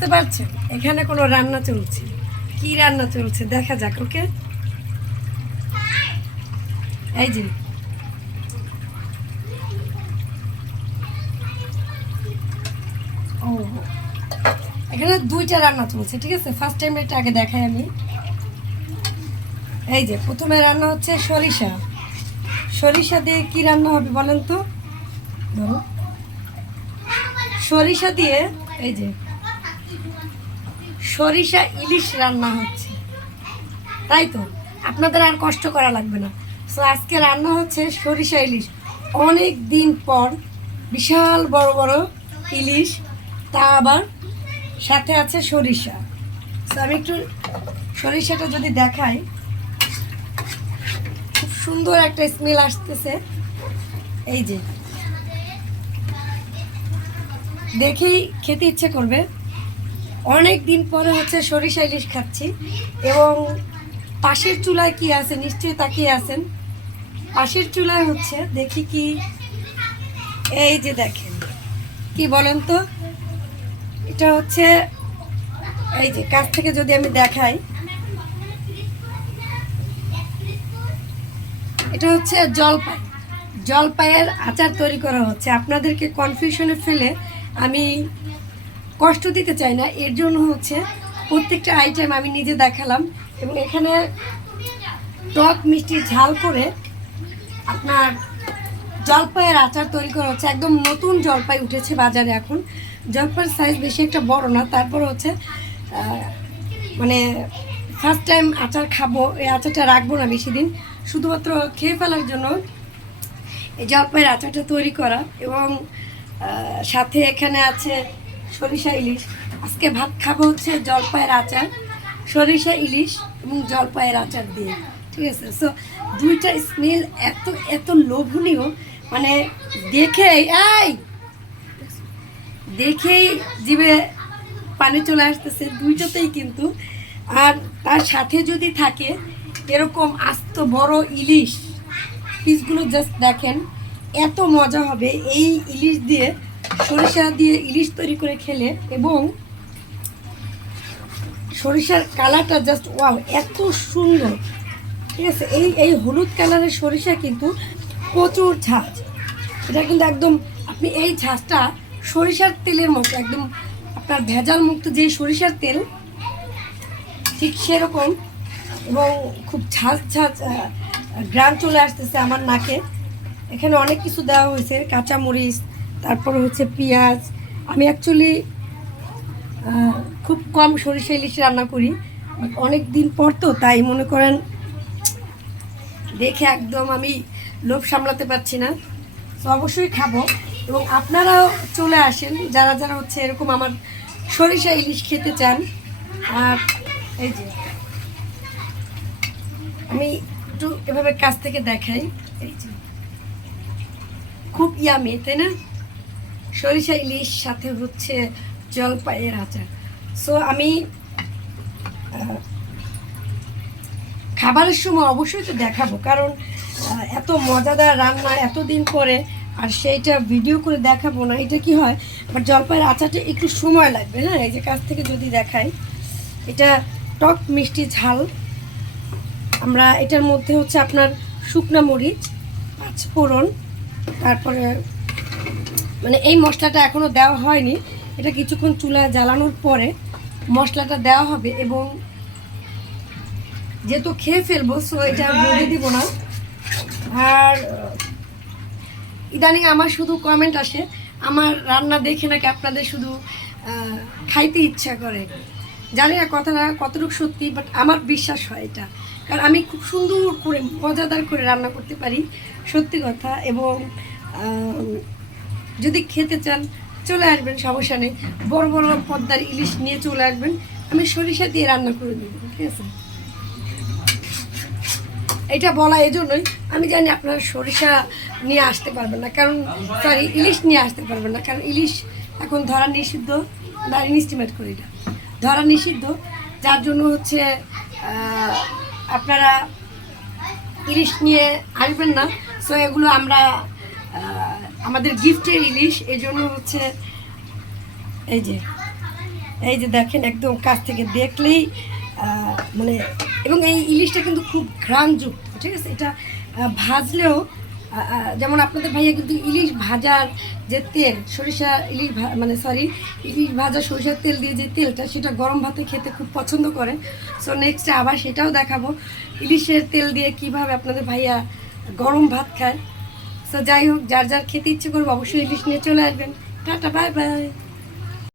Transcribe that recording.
বুঝতে পারছেন? এখানে কোনো রান্না চলছে। কি রান্না চলছে? দেখা যাক, ওকে? এই যে। ও। এখানে দুইটা রান্না চলছে, ঠিক আছে? ফার্স্ট টাইম এটা আগে দেখাই আমি। এই যে, প্রথমে রান্না হচ্ছে সরিষা। সরিষা দিয়ে কি রান্না হবে বলেন তো? সরিষা দিয়ে, এই যে সরিষা ইলিশ রান্না হচ্ছে। তাই তো? আপনাদের আর কষ্ট করা লাগবে না। সো আজকে রান্না হচ্ছে সরিষা ইলিশ। অনেক দিন পর বিশাল বড় বড় ইলিশ, তা আবার সাথে আছে সরিষা। তো আমি একটু সরিষাটা যদি দেখাই। খুব সুন্দর একটা স্মেল আসতেছে। এই যে। দেখেই খেতে ইচ্ছে করবে। অনেক দিন পরে হচ্ছে সরিষা ইলিশ খাচ্ছি। এবং পাশের চুলায় কি আছে? নিশ্চয়ই তাকিয়ে আছেন। পাশের চুলায় হচ্ছে, দেখি কি। এই যে দেখেন, কি বলেন তো? এটা হচ্ছে, এই যে কাছ থেকে যদি আমি দেখাই। এটা হচ্ছে জলপাই। জলপাইয়ের আচার তৈরি করা হচ্ছে। আপনাদেরকে কনফিউশনে ফেলে আমি কষ্ট দিতে চাই না। এর জন্য হচ্ছে প্রত্যেকটা আইটেম আমি নিজে দেখালাম এবং এখানে টক মিষ্টি ঝাল করে আপনার জলপাইয়ের আচার তৈরি করা হচ্ছে। একদম নতুন জলপাই উঠেছে বাজারে এখন। জলপাইয়ের সাইজ বেশি একটা বড় না, তারপর হচ্ছে মানে ফার্স্ট টাইম আচার খাব, এই আচারটা রাখব না বেশি দিন। শুধুমাত্র খেয়ে ফেলার জন্য এই জলপাইয়ের আচারটা তৈরি করা এবং সাথে এখানে আছে সরিষা ইলিশ। আজকে ভাত খাব হচ্ছে জলপাইয়ের আচার। সরিষা ইলিশ এবং জলপাইয়ের আচার দিয়ে, ঠিক আছে? সো দুইটা স্মেল এত এত লোভনীয় মানে দেখেই, এই! দেখেই জিভে পানি চলে আসতেছে, দুইটাতেই কিন্তু। আর তার সাথে যদি থাকে এরকম আস্ত বড় ইলিশ, পিসগুলো জাস্ট দেখেন, এত মজা হবে। এই ইলিশ দিয়ে সরিষা দিয়ে ইলিশ তৈরি করে খেলে এবং সরিষার কালারটা জাস্ট ওয়াও এত সুন্দর। ঠিক আছে? এই এই হলুদ কালারের সরিষা কিন্তু প্রচুর ঝাঁজ। এটা কিন্তু একদম আপনি এই ঝাঁজটা সরিষার তেলের মতো, একদম আপনার ভেজাল মুক্ত যে সরিষার তেল, ঠিক সেরকম এবং খুব ঝাঁজ ঝাঁজ গ্রাম চলে আসতেছে আমার নাকে। এখানে অনেক কিছু দেওয়া হয়েছে, কাঁচামরিচ তারপরে হচ্ছে পেঁয়াজ। আমি অ্যাকচুয়ালি খুব কম সরিষা, ইলিশ রান্না করি। অনেক দিন পর তো, তাই মনে করেন দেখে একদম আমি লোভ সামলাতে পারছি না। তো অবশ্যই খাব। এবং আপনারাও চলে আসেন, যারা যারা হচ্ছে এরকম আমার সরিষা, ইলিশ খেতে চান। আর এই যে, আমি একটু এভাবে কাছ থেকে দেখাই। এই যে, খুব ইয়ামি তাই না? সরিষা ইলিশ, সাথে হচ্ছে জলপাইয়ের আচার। সো আমি খাবারের সময় অবশ্যই তো দেখাবো, কারণ এত মজাদার রান্না এতদিন পরে, আর সেইটা ভিডিও করে দেখাবো না, এটা কি হয় বাট জলপাইয়ের আচারটা একটু সময় লাগবে হ্যাঁ? এই যে কাছ থেকে যদি দেখাই, এটা টক মিষ্টি ঝাল। আমরা এটার মধ্যে হচ্ছে আপনার শুকনা মরিচ, পাঁচ ফোড়ন, তারপরে মানে এই মশলাটা এখনও দেওয়া হয়নি। এটা কিছুক্ষণ চুলা জ্বালানোর পরে মশলাটা দেওয়া হবে এবং যেহেতু খেয়ে ফেলব সো এটা বলে দিব না। আর, ইদানিং আমার শুধু কমেন্ট আসে, আমার রান্না দেখে নাকি আপনাদের শুধু খাইতে ইচ্ছা করে। জানি না কথাটা কতটুকু সত্যি বাট আমার বিশ্বাস হয় এটা। কারণ আমি খুব সুন্দর করে, মজাদার করে রান্না করতে পারি, সত্যি কথা। এবং যদি খেতে চান, চলে আসবেন, সমস্যা নেই। বড় বড় পদ্মার ইলিশ নিয়ে চলে আসবেন। আমি সরিষা দিয়ে রান্না করে দেবো, ঠিক আছে? এটা বলা এই জন্যই আমি জানি আপনারা সরিষা নিয়ে আসতে পারবেন না, কারণ সরি ইলিশ নিয়ে আসতে পারবেন না, কারণ ইলিশ এখন ধরা নিষিদ্ধ বা ইনস্টিমেট করি না। ধরা নিষিদ্ধ, যার জন্য হচ্ছে আপনারা ইলিশ নিয়ে আসবেন না সো এগুলো আমরা আমাদের গিফটের ইলিশ, এই জন্য হচ্ছে এই যে এই যে দেখেন একদম কাছ থেকে দেখলেই মানে এবং এই ইলিশটা কিন্তু খুব ঘ্রাণযুক্ত, ঠিক আছে? এটা ভাজলেও যেমন আপনাদের ভাইয়া কিন্তু ইলিশ ভাজার যে তেল, সরিষা ইলিশ মানে সরি ইলিশ ভাজা সরিষার তেল দিয়ে যে তেলটা, সেটা গরম ভাতে খেতে খুব পছন্দ করে। সো নেক্সট আবার সেটাও দেখাবো। ইলিশের তেল দিয়ে কীভাবে আপনাদের ভাইয়া গরম ভাত খায় সো যাই হোক, যার যার খেতে ইচ্ছে করব, অবশ্যই ইলিশ নিয়ে চলে আসবেন। Tata bye bye